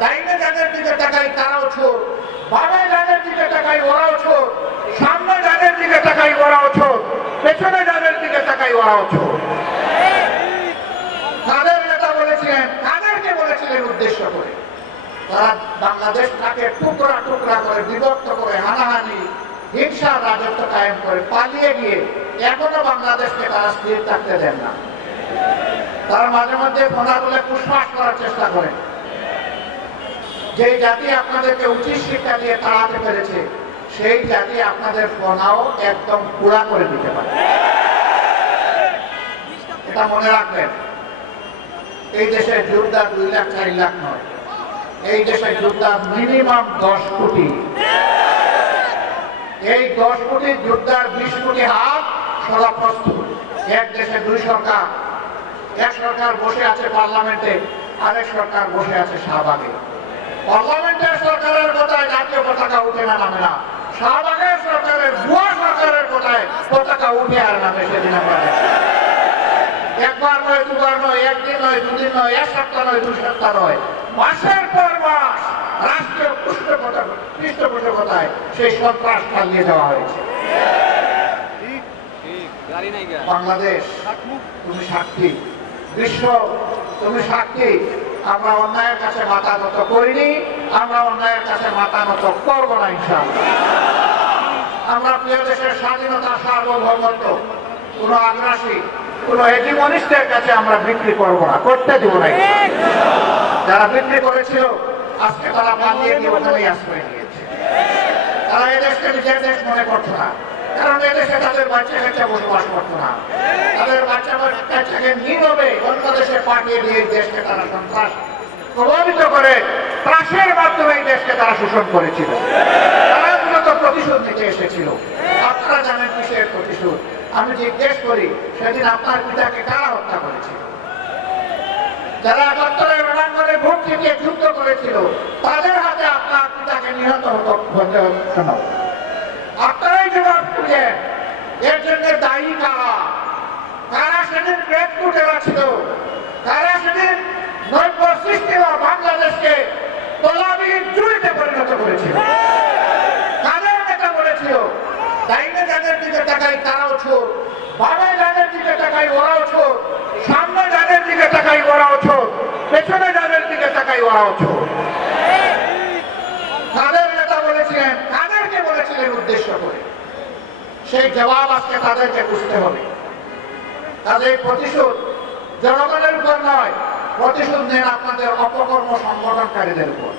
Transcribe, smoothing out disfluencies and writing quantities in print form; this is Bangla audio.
ডাইনে যাদের দিকে তাকাই তারাও চোর, বামে যাদের দিকে তাকাই ওরাও চোর, সামনে যাদের দিকে তাকাই ওরাও চোর, পেছনে যাদের দিকে তাকাই ওরাও চোর। কাদের নেতা বলেছিলেন, কাদেরকে বলেছিলেন উদ্দেশ্য করে? তারা বাংলাদেশটাকে টুকরা টুকরা করে বিভক্ত করে হানাহানি হিংসার রাজত্ব কায়েম করে পালিয়ে গিয়ে এখনো বাংলাদেশকে তারা স্থির থাকতে দেন না। তারা মাঝে মধ্যে ফোনা তুলে পুষ্পাস করার চেষ্টা করেন। যে জাতি আপনাদেরকে উচিত শিক্ষা দিয়ে তাড়াতে পেরেছে সেই জাতি আপনাদের ফোনাও একদম পুরা করে দিতে পারে। এটা মনে রাখবেন। এই দেশে যোদ্ধা 2 লাখ 4 লাখ নয়, এই দেশে যোদ্ধা মিনিমাম 10 কোটি। এই 10 কোটি যোদ্ধার 20 কোটি হাত সদা প্রস্তুত। এক দেশে 2 সরকার, এক সরকার বসে আছে পার্লামেন্টে, আরেক সরকার বসে আছে শাহবাগে। পার্লামেন্টের সরকারের কথায় জাতীয় পতাকা উঠে না নামে না, শাহবাগের সরকারের ভুয়া সরকারের কথায় পতাকা উঠে আর নামে। সেদিন আমরা একবার নয়, দুবার নয়, একদিন নয়, দুদিন নয়, এক সপ্তাহ নয়, 2 সপ্তাহ নয়, মাসের পর মাস রাষ্ট্রীয় পৃষ্ঠপোষকতায় সেই সন্ত্রাস চালিয়ে দেওয়া হয়েছে। বাংলাদেশ তুমি সাক্ষী, বিশ্ব তুমি সাক্ষী। আমরা অন্যায়ের কাছে মাথা নত করিনি, আমরা অন্যায়ের কাছে মাথা নত করবো না ইনশাআল্লাহ। আমরা প্রিয় দেশের স্বাধীনতা, সার্বভৌমত্ব কোন আগ্রাসী, কোন হেজিমনিস্টের কাছে আমরা বিক্রি করবো না, করতে দেবো না। যারা বিক্রি করেছিল আজকে তারা পালিয়ে গিয়ে ওখানেই আশ্রয় নিয়েছে। তারা এদেশকে নিজের দেশ মনে করতো না, কারণ এদেশে তাদের বাচ্চা কাচ্চা বসবাস করতো না। তাদের বাচ্চা কাচ্চাকে নীরবে অন্য দেশে পাঠিয়ে দিয়ে দেশকে তারা সন্ত্রাস প্রভাবিত করে ত্রাসের মাধ্যমে এই দেশকে তারা শোষণ করেছিল। তারা মূলত প্রতিশোধ নিতে এসেছিল। আপনারা জানেন কিসের প্রতিশোধ? আমি জিজ্ঞেস করি, সেদিন আপনার পিতাকে কারা হত্যা করেছিল? যারা ৭১-এর রণাঙ্গনে ভোট দিয়ে যুদ্ধ করেছিল তাদের হাতে আপনার পিতাকে নিহত হতে হতো। আপনারাই জবাব দিলেন। এর জন্য দায়ী কারা? কারা সেদিন ব্রেক তুলে রাখছিল? কারা সেদিন নৈব সৃষ্টি বাংলাদেশকে তলাবিহীন জুড়িতে পরিণত করেছিল? কাদের নেতা বলেছিল ডাইনে যাদের দিকে তাকাই তারাও চোর, বামে যাদের দিকে তাকাই ওরাও চোর, সামনে যাদের দিকে তাকাই ওরাও চোর, পেছনে যাদের দিকে তাকাই ওরাও চোর? কাদের নেতা বলেছিলেন, কাদেরকে বলেছিলেন উদ্দেশ্য করে? সেই জবাব আজকে তাদেরকে বুঝতে হবে। তাদের প্রতিশোধ জনগণের উপর নয়, প্রতিশোধ নেন আপনাদের অপকর্ম সংগঠনকারীদের উপর।